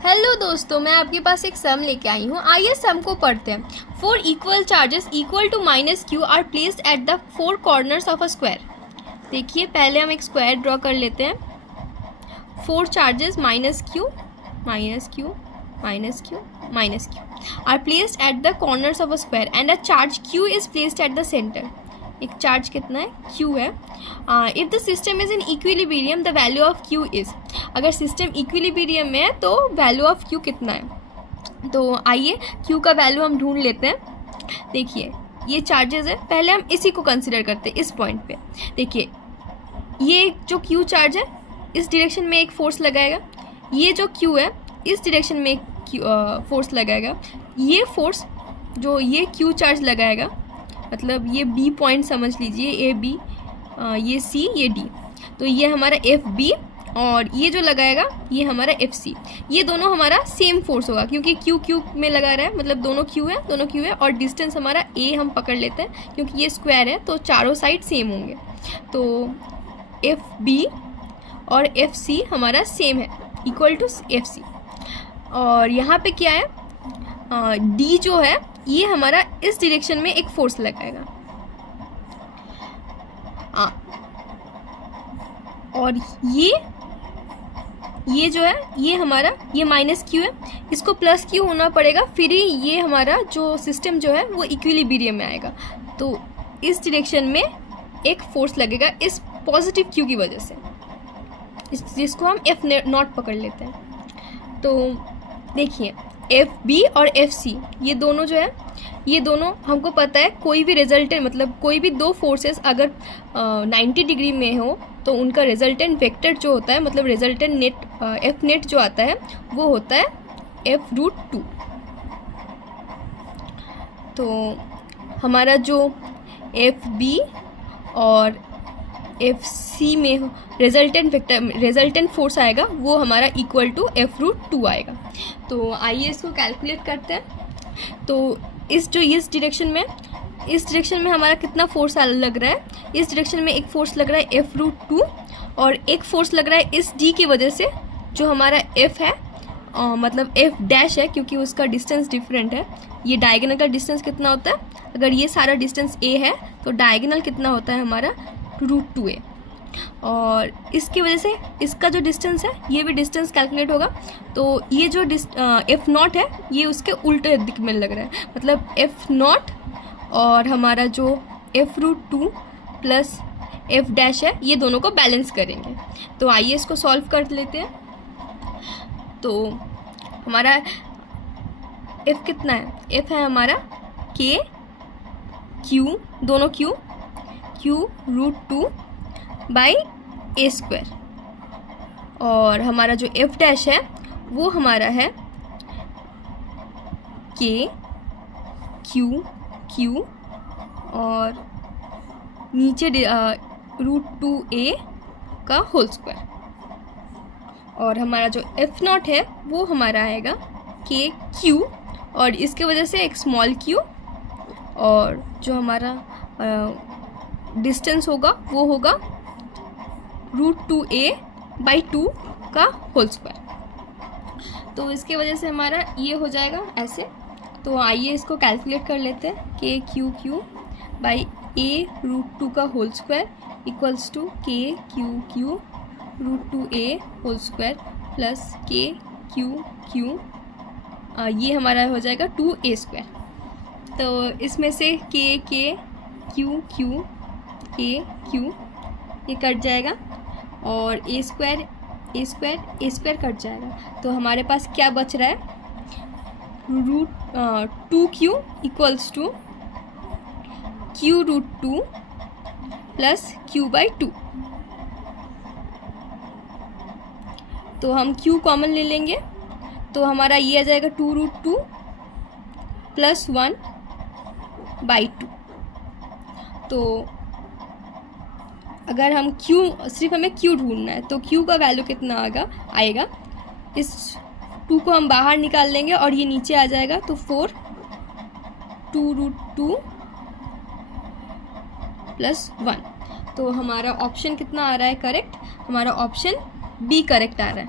Hello दोस्तों, मैं आपके पास एक सम लेके आई हूँ। आइए सम को पढ़ते हैं। 4 equal charges equal to minus Q are placed at the 4 corners of a square. देखिए, पहले हम एक स्क्वायर ड्रॉ कर लेते हैं। 4 charges minus Q minus Q minus Q minus Q are placed at the corners of a square and a charge Q is placed at the centre. एक charge कितना है? क्यू है। If the system is in equilibrium the value of Q is. अगर system equilibrium में है तो value of Q कितना है? तो आइए क्यू का वैल्यू हम ढूंढ लेते हैं। देखिए, ये चार्जेस है, पहले हम इसी को कंसिडर करते हैं इस पॉइंट पे। देखिए, ये जो क्यू चार्ज है इस डायरेक्शन में एक फोर्स लगाएगा, ये जो क्यू है इस डायरेक्शन में एक फोर्स लगाएगा। ये फोर्स जो ये क्यू चार्ज लगाएगा, मतलब ये बी पॉइंट समझ लीजिए, ए बी, ये सी, ये डी, तो ये हमारा एफ बी और ये जो लगाएगा ये हमारा एफ सी। ये दोनों हमारा सेम फोर्स होगा क्योंकि क्यू क्यू में लगा रहा है, मतलब दोनों क्यू है और डिस्टेंस हमारा ए हम पकड़ लेते हैं क्योंकि ये स्क्वायर है तो चारों साइड सेम होंगे। तो एफ बी और एफ सी हमारा सेम है, इक्वल टू एफ सी। और यहाँ पे क्या है, डी जो है ये हमारा इस डायरेक्शन में एक फोर्स लगाएगा। और ये जो है ये हमारा ये माइनस क्यू है, इसको प्लस क्यू होना पड़ेगा, फिर ही ये हमारा जो सिस्टम जो है वो इक्विलिब्रियम में आएगा। तो इस डायरेक्शन में एक फोर्स लगेगा इस पॉजिटिव क्यू की वजह से, जिसको हम एफ नॉट पकड़ लेते हैं। तो देखिए, एफ बी और एफ सी ये दोनों जो है, ये दोनों हमको पता है कोई भी रिजल्टेंट, मतलब कोई भी दो फोर्सेस अगर 90 डिग्री में हो तो उनका रिजल्टेंट वेक्टर जो होता है, मतलब रिजल्टेंट नेट एफ नेट जो आता है वो होता है एफ रूट 2। तो हमारा जो एफ बी और एफ सी में रिजल्टेंट फोर्स आएगा वो हमारा इक्वल टू एफ रूट 2 आएगा। तो आइए इसको कैलकुलेट करते हैं। तो इस डायरेक्शन में हमारा कितना फोर्स लग रहा है? इस डायरेक्शन में एक फोर्स लग रहा है एफ रूट 2 और एक फोर्स लग रहा है इस डी की वजह से जो हमारा एफ है, मतलब एफ डैश है क्योंकि उसका डिस्टेंस डिफरेंट है। ये डायगोनल का डिस्टेंस कितना होता है? अगर ये सारा डिस्टेंस ए है तो डायगोनल कितना होता है हमारा? Root 2a। और इसकी वजह से इसका जो डिस्टेंस है ये भी डिस्टेंस कैलकुलेट होगा। तो ये जो एफ नॉट है ये उसके उल्टे दिक् में लग रहा है, मतलब एफ नॉट और हमारा जो F root 2 plus F dash है ये दोनों को बैलेंस करेंगे। तो आइए इसको सॉल्व कर लेते हैं। तो हमारा एफ कितना है? एफ है हमारा के क्यू, दोनों Q root 2 by A square, और हमारा जो एफ डैश है वो हमारा है के क्यू और नीचे रूट 2a का होल स्क्वायर, और हमारा जो एफ नॉट है वो हमारा आएगा के क्यू और इसके वजह से एक स्मॉल क्यू, और जो हमारा डिस्टेंस होगा वो होगा रूट 2a बाई 2 का होल स्क्वायर। तो इसके वजह से हमारा ये हो जाएगा ऐसे। तो आइए इसको कैलकुलेट कर लेते हैं। के क्यू बाई ए रूट 2 का whole square equals to K Q root 2a whole square plus K Q ये हमारा हो जाएगा 2a स्क्वायर। तो इसमें से के क्यू ये कट जाएगा और ए स्क्वायर कट जाएगा। तो हमारे पास क्या बच रहा है? Root 2q equals to Q root 2 plus Q by 2। तो हम q कॉमन ले लेंगे तो हमारा ये आ जाएगा 2 रूट 2 प्लस 1 बाई 2। तो अगर हम सिर्फ हमें q ढूंढना है तो q का वैल्यू कितना आएगा? इस 2 को हम बाहर निकाल लेंगे और ये नीचे आ जाएगा। तो 2 रूट 2 प्लस 1। तो हमारा ऑप्शन कितना आ रहा है करेक्ट? हमारा ऑप्शन बी करेक्ट आ रहा है।